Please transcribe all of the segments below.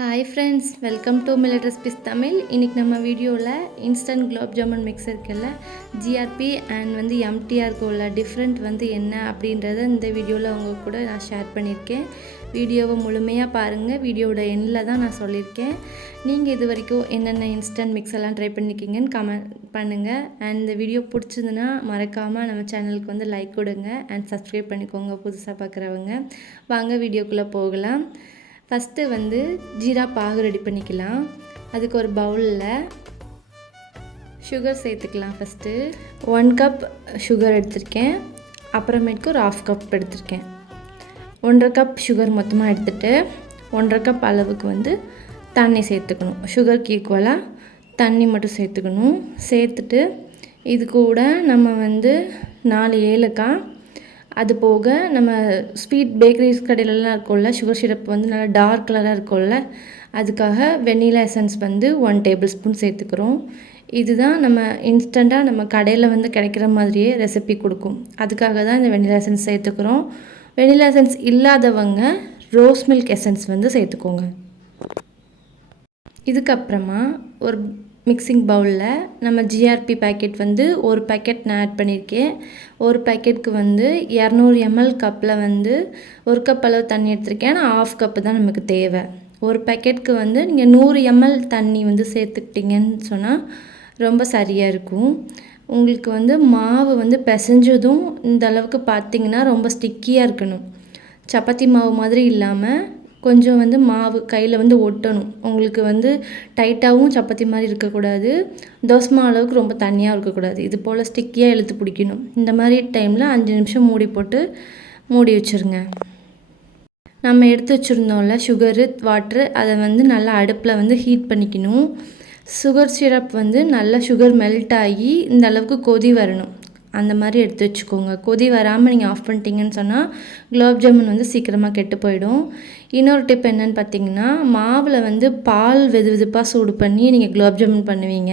Hi friends, welcome to millet recipes Tamil. இன்றைக்கி நம்ம வீடியோவில் இன்ஸ்டன்ட் குலாப் ஜாமுன் மிக்ஸ் இருக்குல்ல, ஜிஆர்பி அண்ட் எம்டிஆருக்கு உள்ள டிஃப்ரெண்ட் என்ன அப்படின்றத இந்த வீடியோவில் உங்கள் கூட நான் ஷேர் பண்ணியிருக்கேன். வீடியோவை முழுமையாக பாருங்கள். வீடியோவோட எண்ணில் தான் நான் சொல்லியிருக்கேன். நீங்கள் இது வரைக்கும் என்னென்ன இன்ஸ்டன்ட் மிக்ஸ் எல்லாம் ட்ரை பண்ணிக்கிங்கன்னு கமெண்ட் பண்ணுங்கள். அண்ட் இந்த வீடியோ பிடிச்சதுன்னா மறக்காமல் நம்ம சேனலுக்கு லைக் கொடுங்க அண்ட் சப்ஸ்கிரைப் பண்ணிக்கோங்க புதுசாக பார்க்குறவங்க. வாங்க வீடியோக்குள்ளே போகலாம். ஃபஸ்ட்டு ஜீரா பாகு ரெடி பண்ணிக்கலாம். அதுக்கு ஒரு பவுலில் சுகர் சேர்த்துக்கலாம். ஃபஸ்ட்டு 1 கப் சுகர் எடுத்திருக்கேன். அப்புறமேட்டுக்கு ஒரு 1/2 கப் எடுத்திருக்கேன். 1.5 கப் சுகர் மொத்தமாக எடுத்துகிட்டு 1.5 கப் அளவுக்கு தண்ணி சேர்த்துக்கணும். சுகருக்கு ஈக்குவலாக தண்ணி மட்டும் சேர்த்துக்கணும். சேர்த்துட்டு இது கூட நம்ம 4 ஏலக்காய், அது போக நம்ம ஸ்வீட் பேக்கரிஸ் கடையிலலாம் இருக்கும்ல, சுகர் சிரப் நல்லா டார்க் கலராக இருக்கும்ல, அதுக்காக வெண்ணிலா எசன்ஸ் 1 டேபிள் ஸ்பூன் சேர்த்துக்கிறோம். இதுதான் நம்ம இன்ஸ்டண்ட்டாக நம்ம கடையில் கிடைக்கிற மாதிரியே ரெசிபி கொடுக்கும். அதுக்காக தான் இந்த வெண்ணிலா எசன்ஸ் சேர்த்துக்கிறோம். வெண்ணிலா எசன்ஸ் இல்லாதவங்க ரோஸ் மில்க் எசன்ஸ் சேர்த்துக்கோங்க. இதுக்கப்புறமா ஒரு மிக்சிங் பவுலில் நம்ம ஜிஆர்பி பேக்கெட் ஒரு பேக்கெட் நான் ஆட் பண்ணியிருக்கேன். ஒரு பேக்கெட்டுக்கு 200 ml கப்பில் 1 கப் அளவு தண்ணி எடுத்திருக்கேன். ஆனால் 1/2 கப்பு தான் நமக்கு தேவை. ஒரு பேக்கெட்டுக்கு நீங்கள் 100 ml தண்ணி சேர்த்துக்கிட்டிங்கன்னு சொன்னால் ரொம்ப சரியாக இருக்கும். உங்களுக்கு மாவு பிசைஞ்சதும் இந்த அளவுக்கு பார்த்திங்கன்னா ரொம்ப ஸ்டிக்கியாக இருக்கணும். சப்பாத்தி மாவு மாதிரி இல்லாமல் கொஞ்சம் மாவு கையில் ஒட்டணும். உங்களுக்கு டைட்டாகவும் சப்பாத்தி மாதிரி இருக்கக்கூடாது, தோசை மாவு அளவுக்கு ரொம்ப தண்ணியாக இருக்கக்கூடாது. இது போல் ஸ்டிக்கியாக இழுத்து பிடிக்கணும். இந்த மாதிரி டைமில் 5 நிமிஷம் மூடி போட்டு மூடி வச்சுருங்க. நம்ம எடுத்து வச்சுருந்தோம்ல சுகரு, வாட்ரு, அதை நல்லா அடுப்பில் ஹீட் பண்ணிக்கணும். சுகர் சிரப் நல்லா சுகர் மெல்ட் ஆகி இந்த அளவுக்கு கொதி வரணும். அந்த மாதிரி எடுத்து வச்சுக்கோங்க. கொதி வராமல் நீங்கள் ஆஃப் பண்ணிட்டீங்கன்னு சொன்னால் குலாப் ஜாமுன் சீக்கிரமாக கெட்டு போயிடும். இன்னொரு டிப் என்னென்னு பார்த்தீங்கன்னா, மாவில் பால் வெதுப்பாக சூடு பண்ணி நீங்கள் குலாப் ஜாமுன் பண்ணுவீங்க.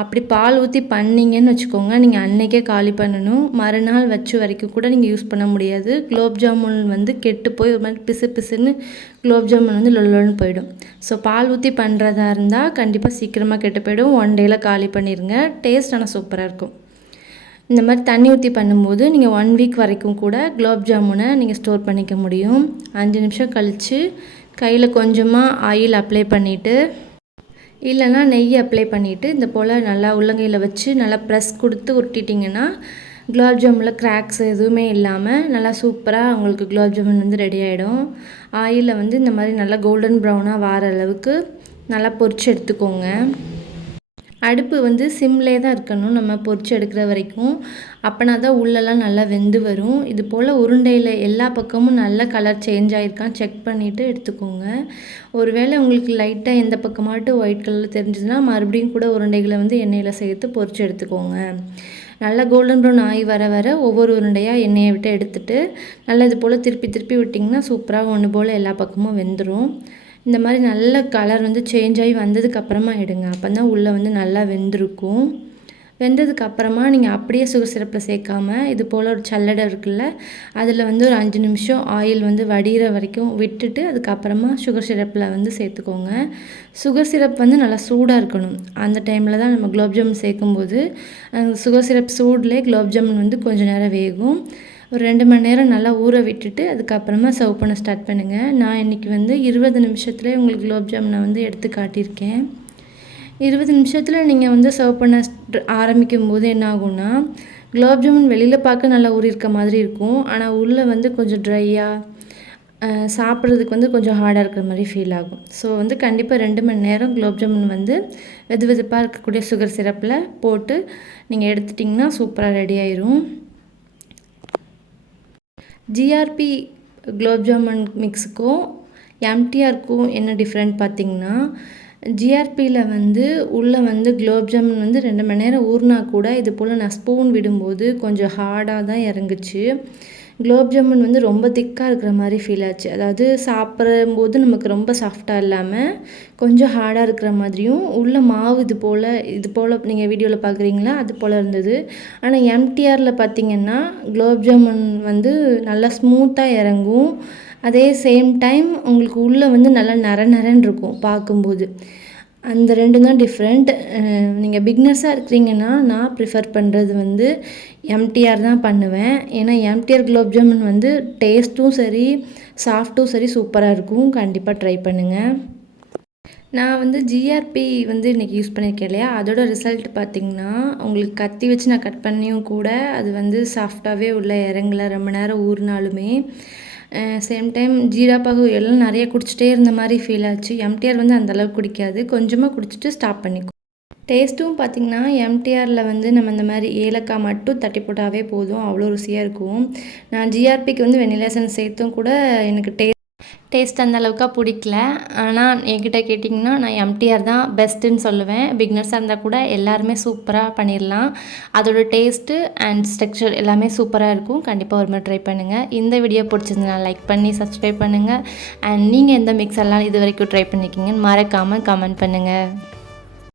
அப்படி பால் ஊற்றி பண்ணிங்கன்னு வச்சுக்கோங்க, நீங்கள் அன்றைக்கே காலி பண்ணணும். மறுநாள் வச்சு வரைக்கும் கூட நீங்கள் யூஸ் பண்ண முடியாது. குலாப் ஜாமுன் கெட்டு போய் ஒரு மாதிரி பிசு பிசுன்னு குலாப் ஜாமுன் லொல்லொன்னு போயிடும். ஸோ பால் ஊற்றி பண்ணுறதா இருந்தால் கண்டிப்பாக சீக்கிரமாக கெட்டு போயிடும். 1 டேயில் காலி பண்ணிடுங்க. டேஸ்ட் ஆனால் சூப்பராக இருக்கும். இந்த மாதிரி தண்ணி ஊற்றி பண்ணும்போது நீங்கள் 1 வீக் வரைக்கும் கூட குலாப் ஜாமுனை நீங்கள் ஸ்டோர் பண்ணிக்க முடியும். 5 நிமிஷம் கழித்து கையில் கொஞ்சமாக ஆயில் அப்ளை பண்ணிவிட்டு, இல்லைன்னா நெய் அப்ளை பண்ணிவிட்டு இந்த போல் நல்லா உள்ளங்கையில் வச்சு நல்லா ப்ரெஸ் கொடுத்து உருட்டிட்டிங்கன்னா குலாப் ஜாமுனில் கிராக்ஸ் எதுவுமே இல்லாமல் நல்லா சூப்பராக உங்களுக்கு குலாப் ஜாமுன் ரெடி ஆகிடும். ஆயிலில் இந்த மாதிரி நல்லா கோல்டன் ப்ரௌனாக வார அளவுக்கு நல்லா பொரிச்சு எடுத்துக்கோங்க. அடுப்பு சிம்லே தான் இருக்கணும் நம்ம பொரிச்சு எடுக்கிற வரைக்கும். அப்போனா தான் உள்ளெல்லாம் நல்லா வெந்து வரும். இது போல் உருண்டையில் எல்லா பக்கமும் நல்ல கலர் சேஞ்ச் ஆகிருக்கான்னு செக் பண்ணிவிட்டு எடுத்துக்கோங்க. ஒருவேளை உங்களுக்கு லைட்டாக எந்த பக்கமாட்டும் ஒயிட் கலரில் தெரிஞ்சதுன்னா மறுபடியும் கூட உருண்டைகளை எண்ணெயில் சேர்த்து பொரிச்சு எடுத்துக்கோங்க. நல்லா கோல்டன் ப்ரௌன் ஆகி வர வர ஒவ்வொரு உருண்டையாக எண்ணெயை விட்டு எடுத்துகிட்டு நல்லா இது போல் திருப்பி திருப்பி விட்டிங்கன்னா சூப்பராக ஒன்று போல் எல்லா பக்கமும் வெந்துடும். இந்த மாதிரி நல்ல கலர் சேஞ்ச் ஆகி வந்ததுக்கப்புறமா எடுங்க. அப்போ தான் உள்ளே நல்லா வெந்திருக்கும். வெந்ததுக்கப்புறமா நீங்கள் அப்படியே சுகர் சிரப்பில் சேர்க்காமல் இது போல் ஒரு சல்லடை இருக்குல்ல, அதில் ஒரு 5 நிமிஷம் ஆயில் வடிகிற வரைக்கும் விட்டுட்டு அதுக்கப்புறமா சுகர் சிரப்பில் சேர்த்துக்கோங்க. சுகர் சிரப் நல்லா சூடாக இருக்கணும். அந்த டைமில் தான் நம்ம குலாப் ஜாமுன் சேர்க்கும்போது சுகர் சிரப் சூட்லேயே குலாப் ஜாமுன் கொஞ்சம் நேரம் வேகும். ஒரு 2 மணி நேரம் நல்லா ஊற விட்டுட்டு அதுக்கப்புறமா சர்வ் பண்ண ஸ்டார்ட் பண்ணுங்கள். நான் இன்றைக்கி 20 நிமிஷத்துலேயே உங்களுக்கு குலாப் ஜாமுனை எடுத்து காட்டியிருக்கேன். 20 நிமிஷத்தில் நீங்கள் சர்வ் பண்ண ஆரம்பிக்கும் போது என்ன ஆகும்னா, குலாப் ஜாமுன் வெளியில் பார்க்க நல்லா ஊறியிருக்க மாதிரி இருக்கும். ஆனால் உள்ளே கொஞ்சம் ட்ரையாக சாப்பிட்றதுக்கு கொஞ்சம் ஹார்டாக இருக்கிற மாதிரி ஃபீல் ஆகும். ஸோ கண்டிப்பாக 2 மணி நேரம் குலாப் ஜாமுன் வெது வெதுப்பாக இருக்கக்கூடிய சுகர் சிரப்பில் போட்டு நீங்கள் எடுத்துட்டிங்கன்னா சூப்பராக ரெடி ஆயிரும். ஜிஆர்பி குலாப் ஜாமுன் மிக்ஸுக்கும் எம்டிஆருக்கும் என்ன டிஃப்ரெண்ட் பார்த்திங்கன்னா, ஜிஆர்பியில் உள்ளே குலாப் ஜாமுன் 2 மணி நேரம் ஊறினா கூட இது போல் நான் ஸ்பூன் விடும்போது கொஞ்சம் ஹார்டாக தான் இறங்குச்சு. குலாப் ஜாமுன் ரொம்ப திக்காக இருக்கிற மாதிரி ஃபீல் ஆச்சு. அதாவது சாப்பிடும்போது நமக்கு ரொம்ப சாஃப்டாக இல்லாமல் கொஞ்சம் ஹார்டாக இருக்கிற மாதிரியும், உள்ள மாவு இது போல் நீங்கள் வீடியோவில் பார்க்குறீங்களா அது போல் இருந்தது. ஆனால் எம்டிஆரில் பார்த்திங்கன்னா குலாப் ஜாமுன் நல்லா ஸ்மூத்தாக இறங்கும். அதே சேம் டைம் உங்களுக்கு உள்ளே வந்து நல்லா நரன்னு இருக்கும் பார்க்கும்போது. அந்த 2 தான் டிஃப்ரெண்ட். நீங்கள் பிகினர்ஸாக இருக்கிறீங்கன்னா நான் ப்ரிஃபர் பண்ணுறது வந்து எம்டிஆர் தான் பண்ணுவேன். ஏன்னா எம்டிஆர் குலோப் ஜாமுன் வந்து டேஸ்ட்டும் சரி சாஃப்ட்டும் சரி சூப்பராக இருக்கும். கண்டிப்பாக ட்ரை பண்ணுங்கள். நான் வந்து ஜிஆர்பி வந்து இன்றைக்கி யூஸ் பண்ணியிருக்கேன் இல்லையா, அதோட ரிசல்ட் பார்த்திங்கன்னா உங்களுக்கு கத்தி வச்சு நான் கட் பண்ணியும் கூட அது வந்து சாஃப்டாகவே உள்ளே இறங்கல ரொம்ப நேரம் ஊறினாலுமே. சேம் டைம் ஜீரா பாகு எல்லாம் நிறைய குடிச்சிட்டே இருந்த மாதிரி ஃபீல் ஆச்சு. எம்டிஆர் வந்து அந்தளவுக்கு குடிக்காது, கொஞ்சமாக குடிச்சிட்டு ஸ்டாப் பண்ணிக்கும். டேஸ்ட்டும் பார்த்திங்கன்னா எம்டிஆரில் வந்து நம்ம இந்த மாதிரி ஏலக்காய் மட்டும் தட்டி போட்டாவே போதும், அவ்வளோ ருசியாக இருக்கும். நான் ஜிஆர்பிக்கு வந்து வெண்ணிலா எசன்ஸ் சேர்த்தும் கூட எனக்கு டேஸ்ட் அந்த அளவுக்கு பிடிக்கல. ஆனால் என்கிட்ட கேட்டிங்கன்னா நான் எம்டிஆர் தான் பெஸ்ட்டுன்னு சொல்லுவேன். பிகினர்ஸாக இருந்தால் கூட எல்லாருமே சூப்பராக பண்ணிடலாம். அதோட டேஸ்ட்டு அண்ட் ஸ்ட்ரக்சர் எல்லாமே சூப்பராக இருக்கும். கண்டிப்பாக ஒரு முறை ட்ரை பண்ணுங்கள். இந்த வீடியோ பிடிச்சிருந்தா லைக் பண்ணி சப்ஸ்கிரைப் பண்ணுங்கள். அண்ட் நீங்கள் எந்த மிக்ஸ் எல்லாம் இது வரைக்கும் ட்ரை பண்ணிக்கிங்கன்னு மறக்காமல் கமெண்ட் பண்ணுங்கள்.